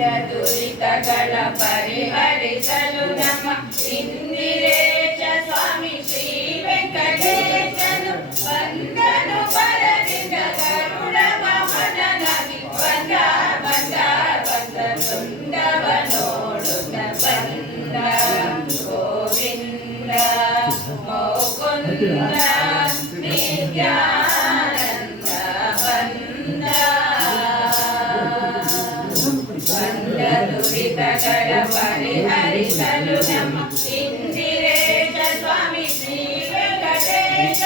దురిత గల పరిహరి చలు నమ ఇందిరే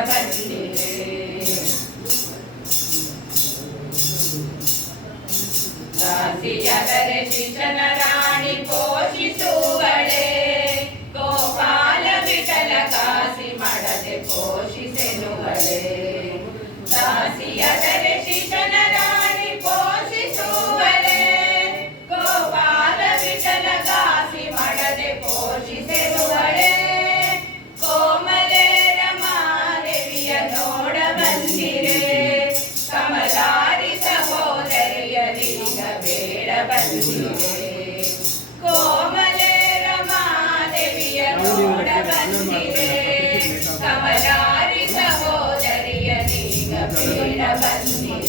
yakadini